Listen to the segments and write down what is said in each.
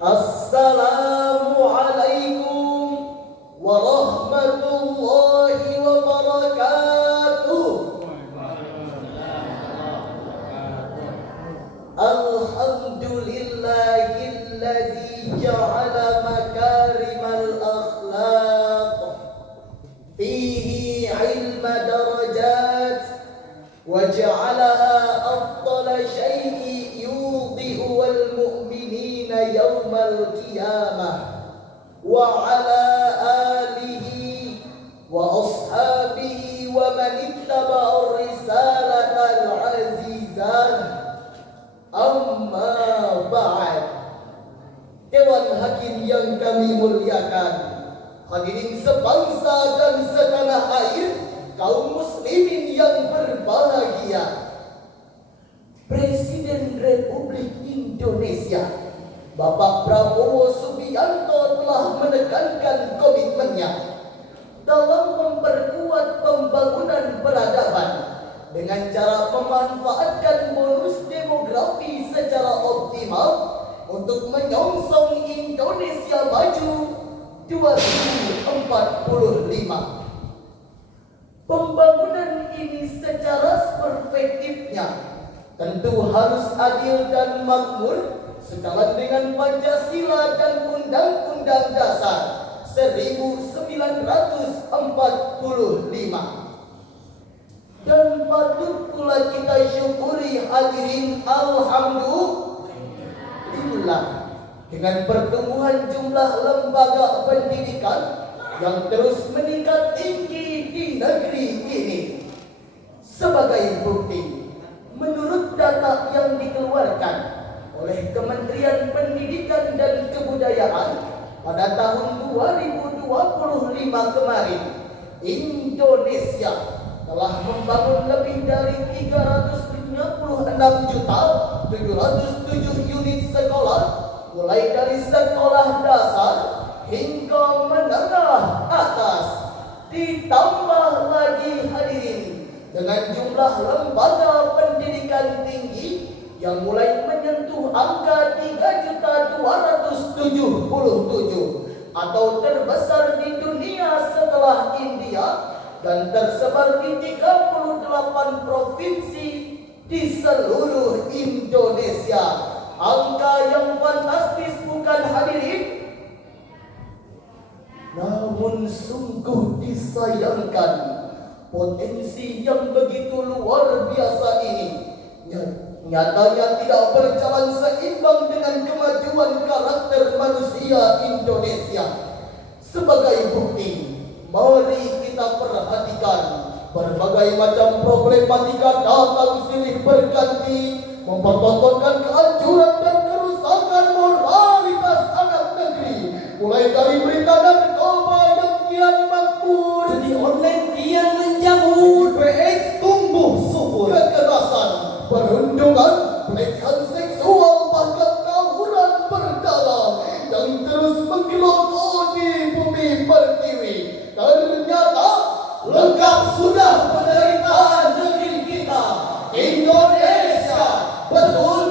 Assalamualaikum warahmatullahi wabarakatuh. Alhamdulillahilladzi ja'ala makarimal akhlaq fihi ilma darajat wa ja'alaha afdala syai'i yudhi'u wal mu'minina yawmal qiyamah wa ala alihi wa ashabihi wa man ittaba'a risalatal azizan. Amma ba'd. Dewan Hakim yang kami muliakan, hadirin sebangsa dan setanah air, kaum muslimin yang berbahagia. Presiden Republik Indonesia Bapak Prabowo Subianto telah menekankan komitmennya dalam memperkuat pembangunan peradaban dengan cara memanfaatkan bonus demografi secara optimal untuk menyongsong Indonesia Maju 2045. Pembangunan ini secara perspektifnya tentu harus adil dan makmur sejalan dengan Pancasila dan Undang-Undang Dasar 1945. Dan patut pula kita syukuri hadirin alhamdulillah dengan pertumbuhan jumlah lembaga pendidikan yang terus meningkat tinggi di negeri ini. Sebagai bukti, menurut data yang dikeluarkan oleh Kementerian Pendidikan dan Kebudayaan pada tahun 2025 kemarin, Indonesia telah membangun lebih dari 356.707 unit sekolah, mulai dari sekolah dasar hingga menengah atas. Ditambah lagi hadirin dengan jumlah lembaga pendidikan tinggi yang mulai menyentuh angka 3.277 atau terbesar di dunia setelah India, dan tersebar di 38 provinsi di seluruh Indonesia. Angka yang fantastis bukan hadirin? Namun sungguh disayangkan, potensi yang begitu luar biasa ini nyatanya tidak berjalan seimbang dengan kemajuan karakter manusia Indonesia. Sebagai bukti, mari kita perhatikan berbagai macam problematika datang silih berganti mempertontonkan kehancuran dan kerusakan moralitas anak negeri, mulai dari berita narkoba yang kian makmur, judi online kian menjamur, PX tumbuh subur, kekerasan, perundungan, pelecehan seksual, bahkan tawuran berdarah yang terus menggelodori bumi pertiwi. Ternyata lengkap sudah penderitaan negeri kita, Indonesia. Betul?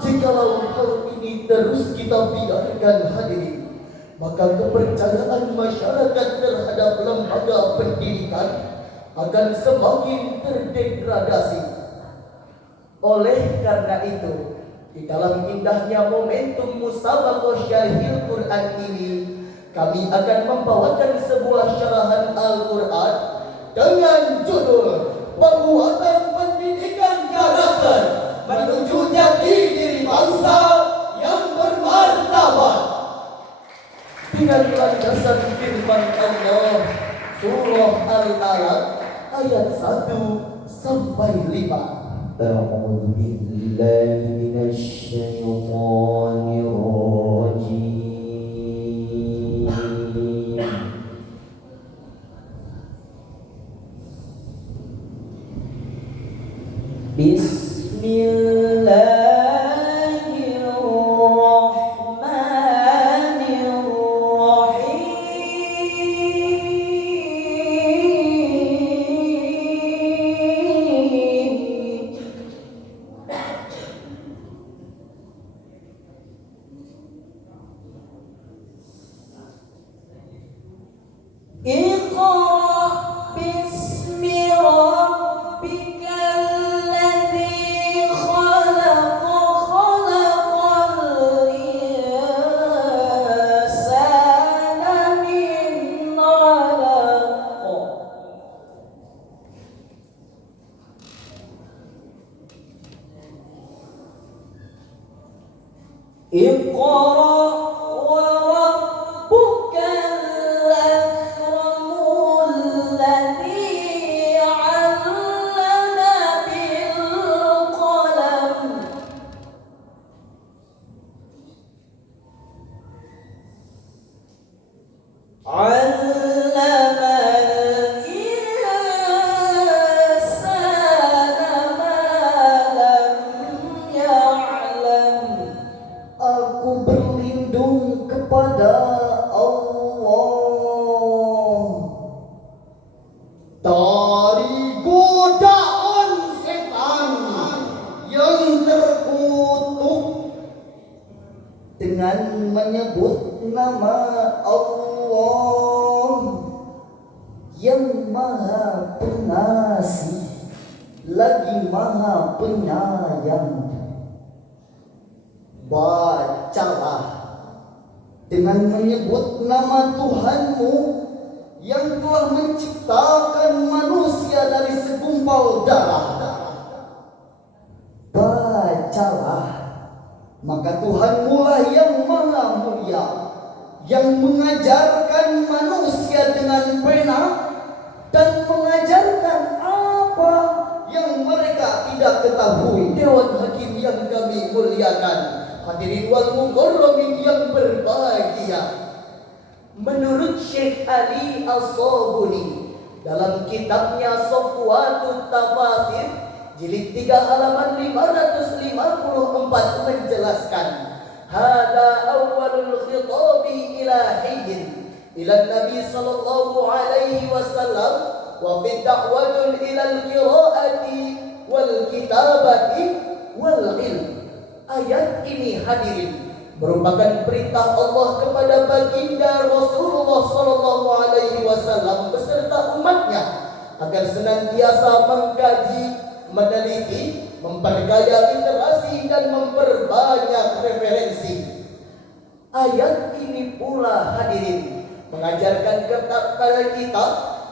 Jikalau hal ini terus kita biarkan hadirin, maka kepercayaan masyarakat terhadap lembaga pendidikan akan semakin terdegradasi. Oleh karena itu, di dalam indahnya momentum Musabaqah Syarhil Quran ini, kami akan membawakan sebuah syarahan Al-Quran dengan judul Penguatan Pendidikan Karakter Menuju Jati Diri Bangsa yang Bermartabat, dengan landasan firman Allah Surah Al-Alaq ayat 1 sampai 5. أعوذ بالله من الشيطان الرجيم. بسم الله الرحمن الرحيم. Iqra wa rabbukal akramul ladzi 'allama bil qalam. 'Allamal insana ma lam ya'lam. Aku berlindung kepada Allah dari godaan setan yang terkutuk dengan menyebut nama Allah yang Maha Pengasih lagi Maha Penyayang. Bacalah dengan menyebut nama Tuhanmu yang telah menciptakan manusia dari segumpal darah. Bacalah, maka Tuhanmu lah yang maha mulia, yang mengajarkan manusia dengan pena dan mengajarkan apa yang mereka tidak ketahui. Dewan Hakim yang kami muliakan, hadirin wal mukarramin yang berbahagia. Menurut Syekh Ali As-Sabuni dalam kitabnya Safwatut Tafasir jilid 3 halaman 554 menjelaskan, hada awwalul khitabi ilahiyyin ila Nabi sallallahu alaihi wasallam wa fi da'watun ila al-qira'ati wal kitabati wal ilm. Ayat ini hadirin merupakan perintah Allah kepada baginda Rasulullah sallallahu alaihi wasallam beserta umatnya agar senantiasa mengkaji, meneliti, memperkaya literasi dan memperbanyak referensi. Ayat ini pula hadirin mengajarkan kepada kita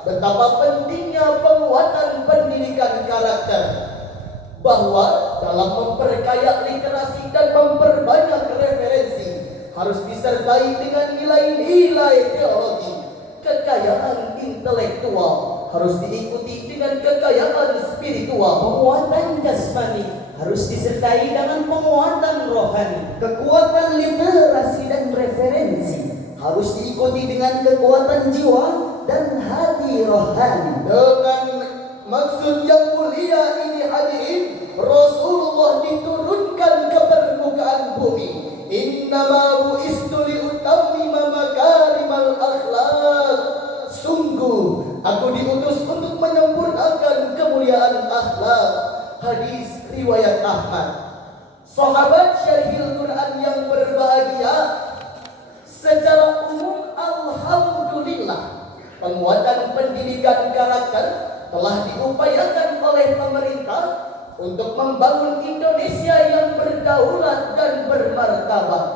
betapa pentingnya penguatan pendidikan karakter, bahwa dalam memperkaya literasi dan memperbanyak referensi harus disertai dengan nilai-nilai teologi. Kekayaan intelektual harus diikuti dengan kekayaan spiritual. Penguatan jasmani harus disertai dengan penguatan rohani. Kekuatan literasi dan referensi harus diikuti dengan kekuatan jiwa dan hati rohani. Dengan maksud yang mulia ini hadirin, Rasulullah diturunkan ke permukaan bumi. Innama bu'istu liutammima makarimal akhlak. Sungguh aku diutus untuk menyempurnakan kemuliaan akhlak. Hadis riwayat Ahmad. Sahabat Syarhil Quran yang berbahagia, secara umum alhamdulillah penguatan pendidikan karakter telah diupayakan oleh pemerintah untuk membangun Indonesia yang berdaulat dan bermartabat.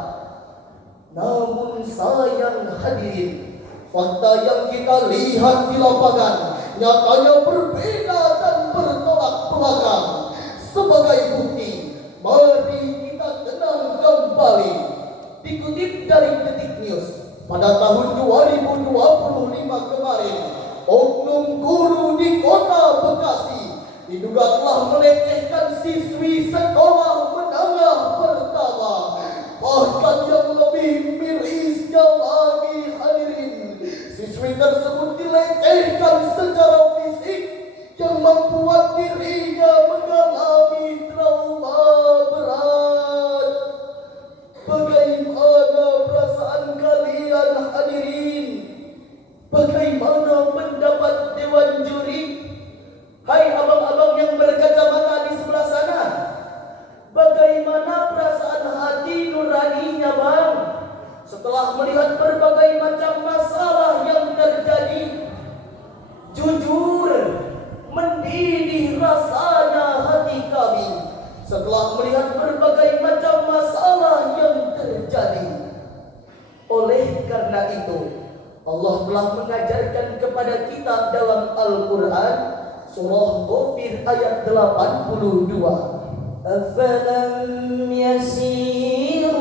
Namun sayang hadirin, fakta yang kita lihat di lapangan nyatanya berbeda dan bertolak belakang. Sebagai bukti, mari kita kenang kembali. Dikutip dari Detik News, pada tahun 2025 kemarin, oknum guru di kota Bekasi diduga telah melecehkan siswi sekolah menengah pertama. Bahkan yang lebih mirisnya lagi hadirin, siswi tersebut dilecehkan secara fisik yang membuat dirinya mengalami trauma berat. Bagaimana perasaan kalian hadirin? Bagaimana pendapat Dewan Juri? Hai abang-abang yang berkacamata di sebelah sana, bagaimana perasaan hati nuraninya bang setelah melihat berbagai macam masalah yang terjadi? Jujur, mendidih rasanya hati kami setelah melihat berbagai macam masalah yang terjadi. Oleh karena itu, Allah telah mengajarkan kepada kita dalam Al-Quran surah Ghafir ayat 82. Afalam yasiru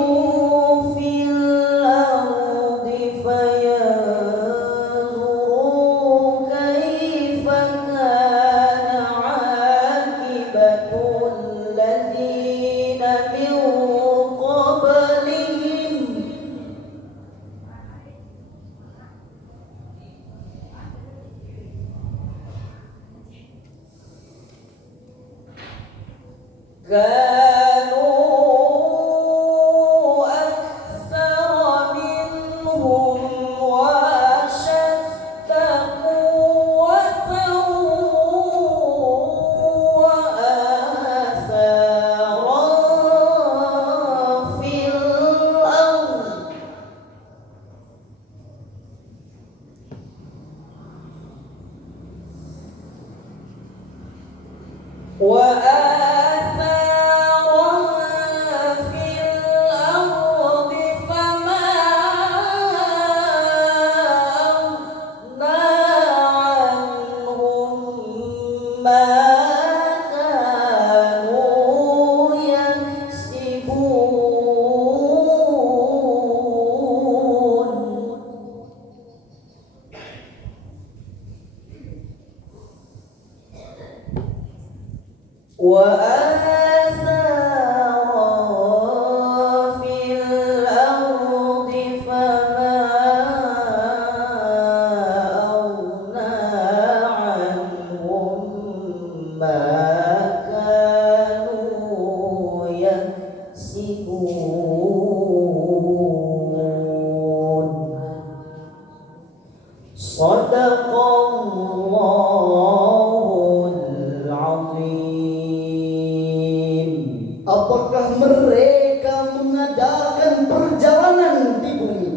Apakah mereka mengadakan perjalanan di bumi,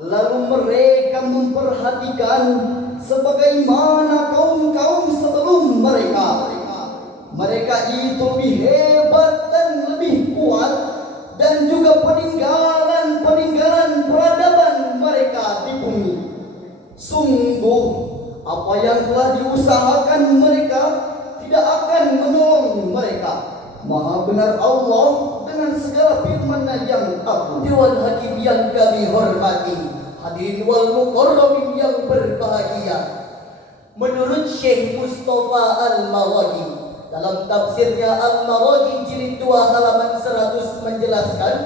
lalu mereka memperhatikan sebagaimana kaum-kaum sebelum mereka? Mereka itu lebih hebat dan lebih kuat, dan juga peninggalan-peninggalan peradaban mereka di bumi. Sungguh, apa yang telah diusahakan mereka tidak akan menolong mereka. Maha benar Allah dengan segala firman-Nya yang agung. Dewan Hakim yang kami hormati, hadirin wal mukarramin yang berbahagia. Menurut Syekh Mustafa Al-Maraghi dalam tafsirnya Al-Maraghi jilid 2 halaman 100 menjelaskan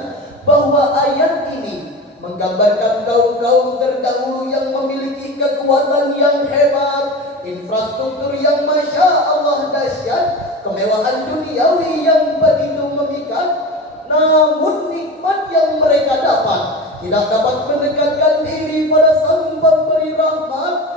bahwa ayat ini menggambarkan kaum-kaum terdahulu yang memiliki kekuatan yang hebat, infrastruktur yang masya Allah dahsyat, kemewahan duniawi yang begitu memikat, namun nikmat yang mereka dapat tidak dapat mendekatkan diri pada Sang Pemberi rahmat.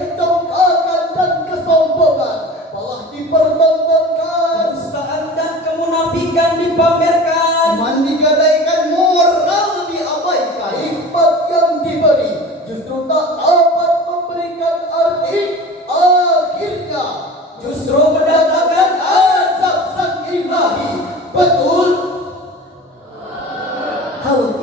Kecongkakan dan kesombongan malah dipertontonkan, Kedustaan dan kemunafikan dipamerkan, iman digadaikan, moral diabaikan. hikmat yang diberi justru tak dapat memberikan arti, akhirnya justru mendatangkan azab sang ilahi. Betul? hal